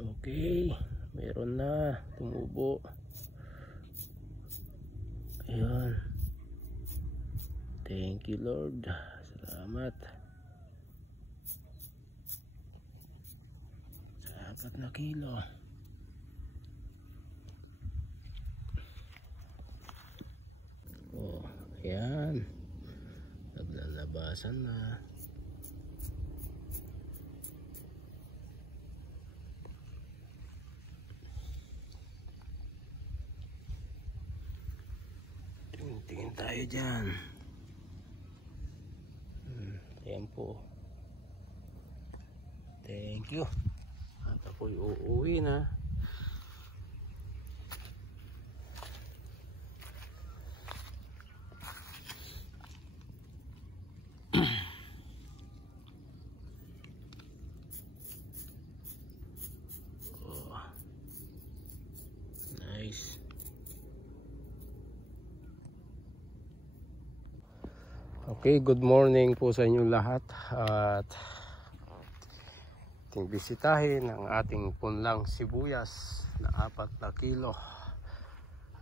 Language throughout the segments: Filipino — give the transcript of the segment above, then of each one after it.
Okay, meron na tumubo. Ayan. Thank you Lord. Salamat. Sa 4 na kilo. Oh, ayan. Naglalabasan na. Tingin tayo dyan. Ayan po. Thank you. At ako'y uuwi na. Oh, nice. Okay, good morning po sa inyong lahat. At ating bisitahin ang ating punlang sibuyas na 4 na kilo.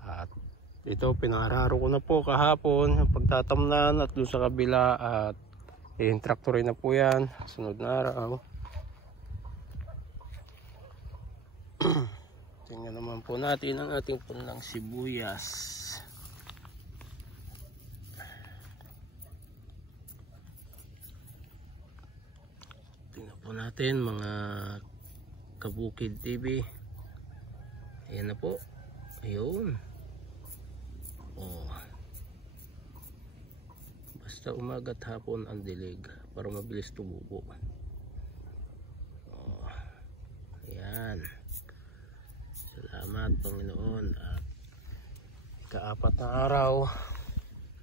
At ito pinararo ko na po kahapon pagtatamnan at doon sa kabila, at i-traktorin na po yan sunod na araw. Tingnan naman po natin ang ating punlang sibuyas. Po natin mga Kabukid TV. Ayan na po. Ayun. Oh. Basta umaga at hapon ang dilig para mabilis tumubo. Oh. Ayan. Salamat Panginoon. At ika-4 na araw,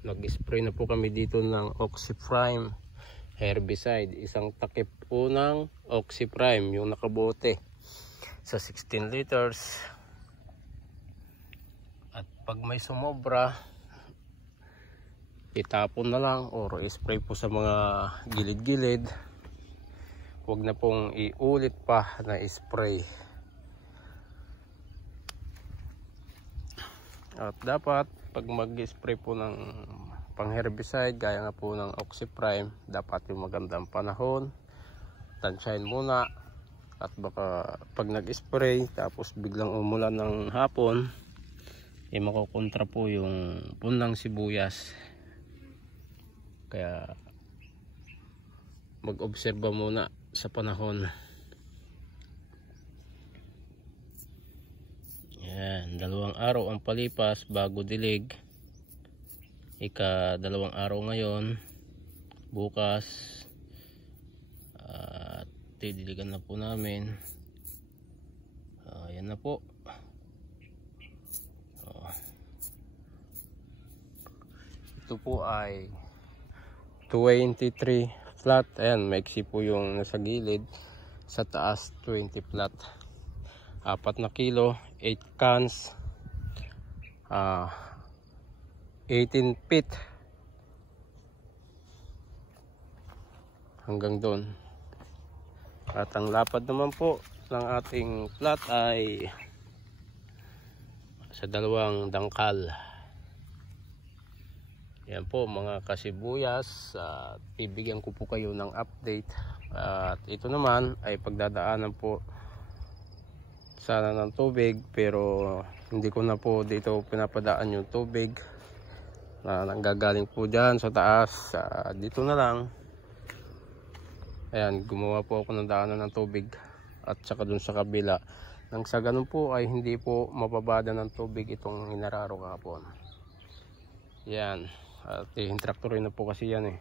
nag-spray na po kami dito ng Oxyprime herbicide. Isang takip po ng Oxyprime, yung nakabote sa 16 liters. At pag may sumobra, itapon na lang or spray po sa mga gilid-gilid. Huwag na pong iulit pa na spray. At dapat pag mag-spray po ng pang herbicide gaya nga po ng Oxyprime, dapat yung magandang panahon, tansyahin muna. At baka pag nag-spray tapos biglang umulan ng hapon, makukontra po yung punlang sibuyas. Kaya mag-obserba muna sa panahon. Yan, 2 araw ang palipas bago dilig. Ika-2 araw ngayon, bukas, at didiligan na po namin. Yan na po. Ito po ay 23 flat. Ayan, maiksi po yung nasa gilid. Sa taas 20 flat. 4 na kilo, 8 cans, 18 feet hanggang doon. At ang lapad naman po ng ating flat ay sa 2 dangkal. Yan po mga kasibuyas, ibigyan ko po kayo ng update. At ito naman ay pagdadaanan po sana ng tubig, pero hindi ko na po dito pinapadaan yung tubig na nanggagaling po dyan sa taas. Dito na lang. Ayan, gumawa po ako ng daanan ng tubig at saka dun sa kabila, nang sa ganun po ay hindi po mababada ng tubig itong hinararo kahapon. Yan, at traktorin na po kasi yan eh.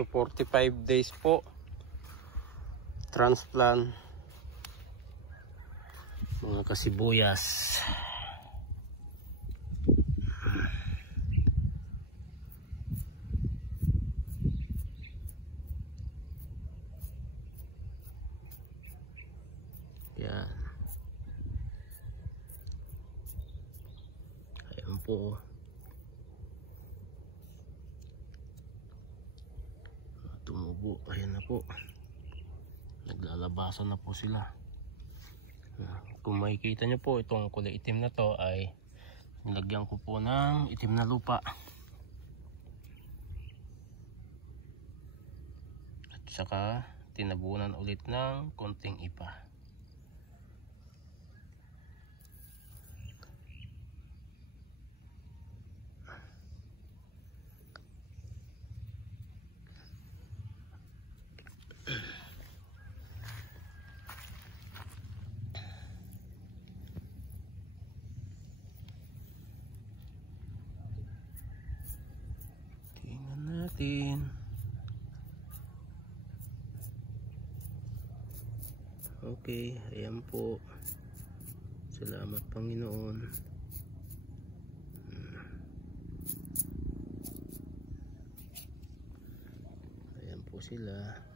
to 45 days po transplant mga kasibuyas. Yan. Ayan po. po. Tumubo, ayan na po. Naglalabasan na po sila. Kung makikita nyo po, itong kulay itim na to ay nilagyan ko po ng itim na lupa. At saka tinabunan ulit ng konting ipa. Tingnan natin. Okay, ayan po. Salamat Panginoon. Ayan po sila.